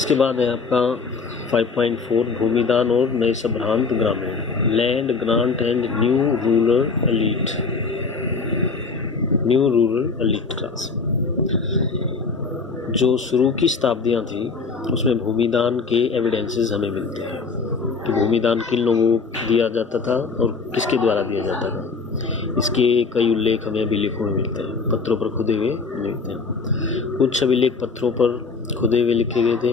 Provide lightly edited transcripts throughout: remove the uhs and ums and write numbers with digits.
इसके बाद है आपका 5.4 भूमिदान और नए संभ्रांत ग्रामीण, land grant and new rural elite class. जो शुरू की शताब्दियाँ थी उसमें भूमिदान के एविडेंसेस हमें मिलते हैं कि भूमिदान किन लोगों को दिया जाता था और किसके द्वारा दिया जाता था। इसके कई उल्लेख हमें अभिलेखों में मिलते हैं, पत्थरों पर खुदे हुए मिलते हैं। कुछ अभिलेख पत्थरों पर खुदे हुए लिखे गए थे,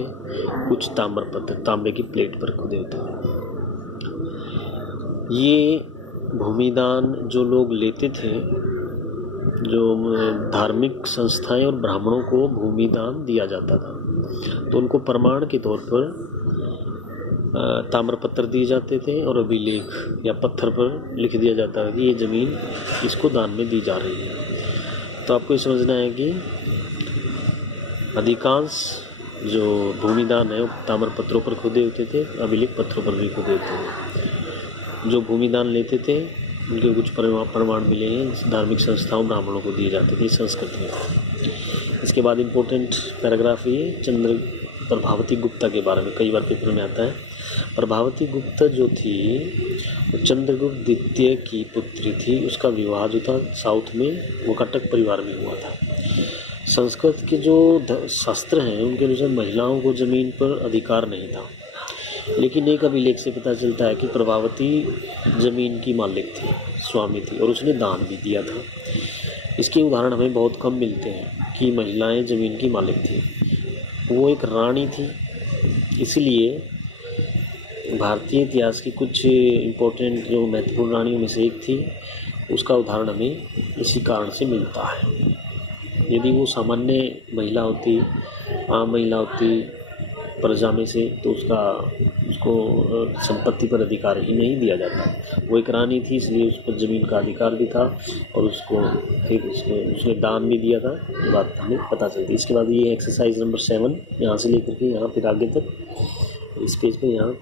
कुछ तांबे की प्लेट पर खुदे होते थे। ये भूमिदान जो लोग लेते थे, जो धार्मिक संस्थाएं और ब्राह्मणों को भूमिदान दिया जाता था, तो उनको प्रमाण के तौर पर ताम्रपत्र दिए जाते थे और अभिलेख या पत्थर पर लिख दिया जाता है कि ये ज़मीन इसको दान में दी जा रही है। तो आपको ये समझना है कि अधिकांश जो भूमिदान है वो ताम्रपत्रों पर खुदे होते थे, अभिलेख पत्थरों पर भी खुदे होते थे। जो भूमिदान लेते थे उनके कुछ प्रमाण मिले हैं, धार्मिक संस्थाओं ब्राह्मणों को दिए जाते थे संस्कृत में। इसके बाद इम्पोर्टेंट पैराग्राफ ये प्रभावती गुप्ता के बारे में कई बार पेपर में आता है। प्रभावती गुप्ता जो थी वो चंद्रगुप्त द्वितीय की पुत्री थी। उसका विवाह जो था साउथ में वो कटक परिवार में हुआ था। संस्कृत के जो शास्त्र हैं उनके अनुसार महिलाओं को ज़मीन पर अधिकार नहीं था, लेकिन एक अभिलेख से पता चलता है कि प्रभावती ज़मीन की मालिक थी, स्वामी थी, और उसने दान भी दिया था। इसके उदाहरण हमें बहुत कम मिलते हैं कि महिलाएं ज़मीन की मालिक थी। वो एक रानी थी, इसलिए भारतीय इतिहास की कुछ इम्पोर्टेंट जो महत्वपूर्ण रानियों में से एक थी, उसका उदाहरण हमें इसी कारण से मिलता है। यदि वो सामान्य महिला होती, आम महिला होती प्रजा में से, तो उसको संपत्ति पर अधिकार ही नहीं दिया जाता। वो एक रानी थी, इसलिए उस पर ज़मीन का अधिकार भी था और उसको फिर उसने दान भी दिया था। ये बात हमें पता चलती है। इसके बाद ये एक्सरसाइज नंबर 7 यहाँ से लेकर के यहाँ फिर आगे तक इस पेज पे यहाँ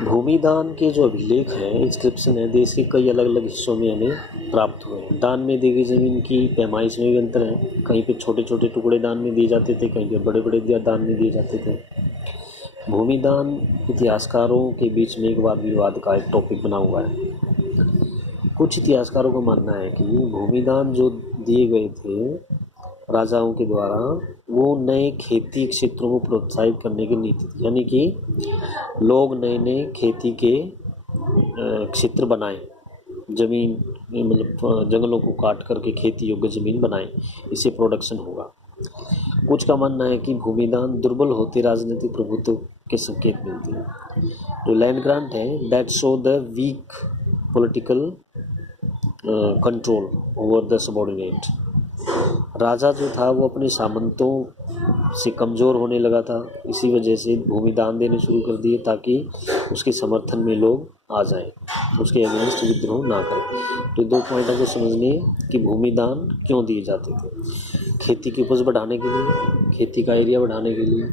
भूमिदान के जो अभिलेख हैं, इंस्क्रिप्शन है, देश के कई अलग अलग हिस्सों में हमें प्राप्त हुए हैं। दान में दी गई ज़मीन की पैमाइश में भी अंतर है। कहीं पे छोटे छोटे टुकड़े दान में दिए जाते थे, कहीं पे बड़े बड़े दान में दिए जाते थे। भूमिदान इतिहासकारों के बीच में एक वाद विवाद का एक टॉपिक बना हुआ है। कुछ इतिहासकारों का मानना है कि भूमिदान जो दिए गए थे राजाओं के द्वारा, वो नए खेती क्षेत्रों को प्रोत्साहित करने की नीति थी, यानी कि लोग नए नए खेती के क्षेत्र बनाएं, ज़मीन मतलब जंगलों को काट करके खेती योग्य ज़मीन बनाएं, इससे प्रोडक्शन होगा। कुछ का मानना है कि भूमिदान दुर्बल होते राजनीतिक प्रभुत्व के संकेत मिलते हैं। जो लैंड ग्रांट है that show the weak political control over the subordinate. राजा जो था वो अपने सामंतों से कमज़ोर होने लगा था, इसी वजह से भूमिदान देने शुरू कर दिए ताकि उसके समर्थन में लोग आ जाएं, उसके अगेंस्ट विद्रोह ना करें। तो 2 पॉइंट आपको समझने कि भूमिदान क्यों दिए जाते थे। खेती की उपज बढ़ाने के लिए, खेती का एरिया बढ़ाने के लिए।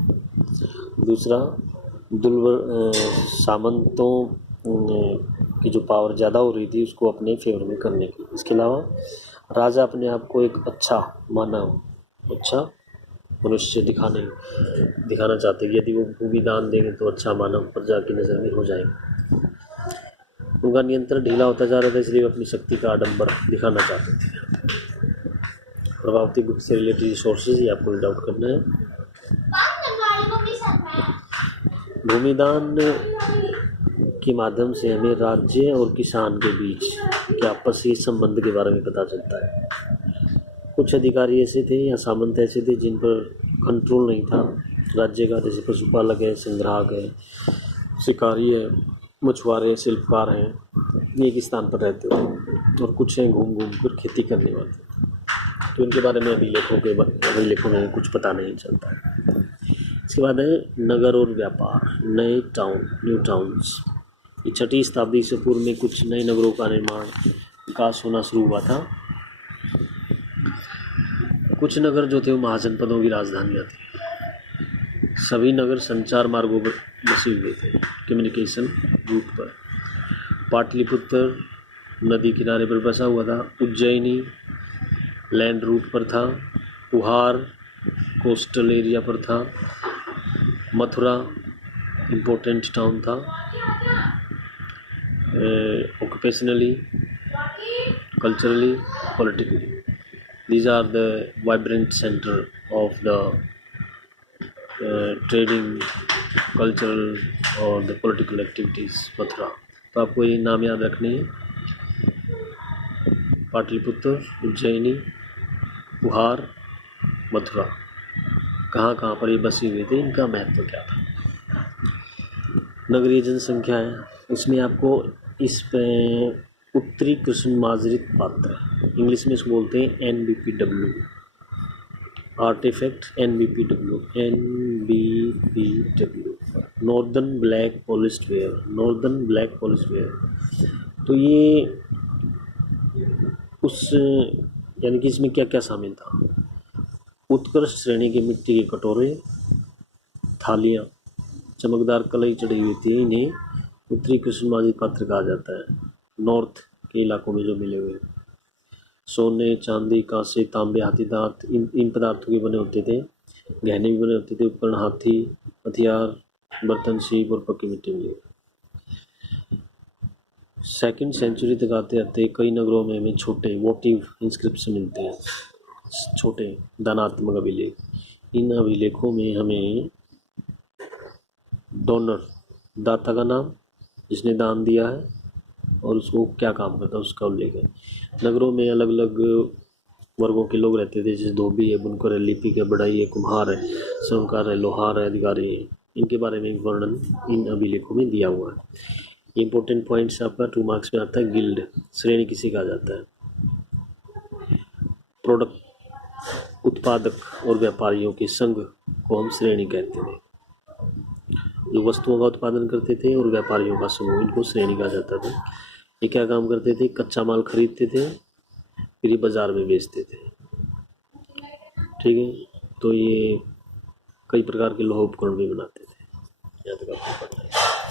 दूसरा, सामंतों की जो पावर ज़्यादा हो रही थी उसको अपने फेवर में करने के लिए। इसके अलावा राजा अपने आप को एक अच्छा मनुष्य दिखाना चाहते कि यदि वो भूमिदान देंगे तो अच्छा मानव प्रजा की नज़र में हो जाएगा। उनका नियंत्रण ढीला होता जा रहा था, इसलिए वो अपनी शक्ति का आडंबर दिखाना चाहते थे। प्रभावती गुप्त से रिलेटेड सोर्सेज ये आपको डाउट करना है। भूमिदान के माध्यम से हमें राज्य और किसान के बीच के आपसी संबंध के बारे में पता चलता है। कुछ अधिकारी ऐसे थे या सामंत ऐसे थे जिन पर कंट्रोल नहीं था राज्य का, जैसे पशुपालक है, संग्राहक है, शिकारी है, मछुआरे, शिल्पकार हैं, एक स्थान पर रहते थे, और कुछ हैं घूम घूम कर खेती करने वाले। तो इनके बारे में अभिलेखों में कुछ पता नहीं चलता है। इसके बाद है नगर और व्यापार, न्यू टाउन्स। 6वीं शताब्दी से पूर्व में कुछ नए नगरों का निर्माण विकास होना शुरू हुआ था। कुछ नगर जो थे वो महाजनपदों की राजधानियाँ थी। सभी नगर संचार मार्गों पर बसे हुए थे, कम्युनिकेशन रूट पर। पाटलिपुत्र नदी किनारे पर बसा हुआ था। उज्जैनी लैंड रूट पर था। उहार कोस्टल एरिया पर था। मथुरा इम्पोर्टेंट टाउन था, occupationally, culturally, politically. These are the vibrant center of the trading, cultural और the political activities मथुरा। तो आपको ये नाम याद रखने हैं, पाटलिपुत्र, उज्जैनी, कुहार, मथुरा। कहाँ कहाँ पर ये बसे हुए थे, इनका महत्व क्या था। नगरीय जनसंख्या है, इसमें आपको इस पे उत्तरी कृष्ण माजरित पात्र, इंग्लिश में इसको बोलते हैं NBPW, artifact NBPW, northern black polished ware, northern black polished ware. तो ये उस यानी कि इसमें क्या क्या शामिल था। उत्कृष्ट श्रेणी के मिट्टी के कटोरे, थालियाँ, चमकदार कलई चढ़ी हुई थी, इन्हें उत्तरी कृष्ण माजरित पात्र कहा जाता है। नॉर्थ के इलाकों में जो मिले हुए सोने, चांदी, कांसे, तांबे, हाथी दांत, इन पदार्थों के बने होते थे। गहने भी बने होते थे, उपकरण, हाथी, हथियार, बर्तन, सीप और पक्की मिट्टी मिली। 2nd सेंचुरी तक आते आते कई नगरों में हमें छोटे वोटिव इंस्क्रिप्शन मिलते हैं, छोटे दानात्मक अभिलेख। इन अभिलेखों में हमें डोनर, दाता का नाम, जिसने दान दिया है और उसको क्या काम करता है उसका उल्लेख है। नगरों में अलग अलग वर्गों के लोग रहते थे, जैसे धोबी है, बुनकर है, लिपिक है, बढ़ई है, कुम्हार है, स्वर्णकार है, लोहार है, अधिकारी है। इनके बारे में वर्णन इन अभिलेखों में दिया हुआ है। इंपॉर्टेंट पॉइंट्स आपका 2 मार्क्स में आता है। गिल्ड, श्रेणी किसे कहा जाता है। प्रोडक्ट, उत्पादक और व्यापारियों के संघ को हम श्रेणी कहते हैं। जो वस्तुओं का उत्पादन करते थे और व्यापारियों का समूह, इनको श्रेणी कहा जाता था। ये क्या काम करते थे, कच्चा माल खरीदते थे, फिर ये बाजार में बेचते थे। ठीक है, तो ये कई प्रकार के लोह उपकरण भी बनाते थे। यहाँ तक आपको